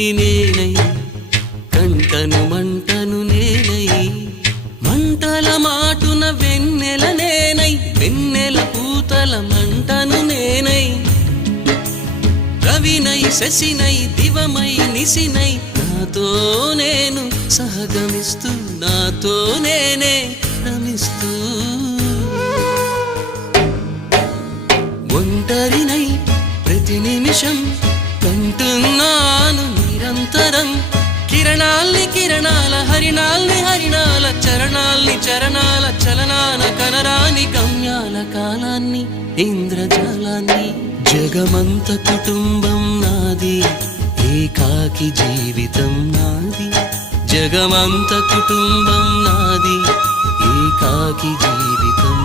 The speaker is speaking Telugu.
అగ్నిని నేనై కంటను మంటను నేనై మంటల మాటున వెన్నెల నేనై వెన్నెల పూతల మంటను నేనై రవినై శశినై దివమై నిశినై నాతో నేను సహగమిస్తూ నాతో నేనే రమిస్తూ ఒంటరినై ప్రతి నిమిషం కంటున్నాను నిరంతరం కిరణాల్ని కిరణాల హరిణాల్ని హరిణాల చరణాల్ని చరణాల చలనాన కనరాని గమ్యాల కాలాన్ని ఇంద్రజాలాన్ని జగమంత కుటుంబం నాది ఏకాకి జీవితం నాది జగమంత కుటుంబం నాది ఏకాకి జీవితం